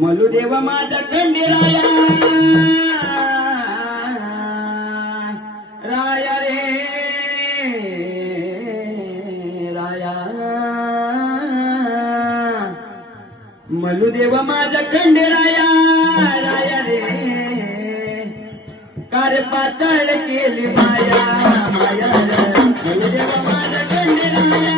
मलुदेव माझा खंडेराया राया रे राया मलुदेव माझा खंडेराया राया रे कार पातळ केली माया माया रे मलुदेव माझा खंडेराया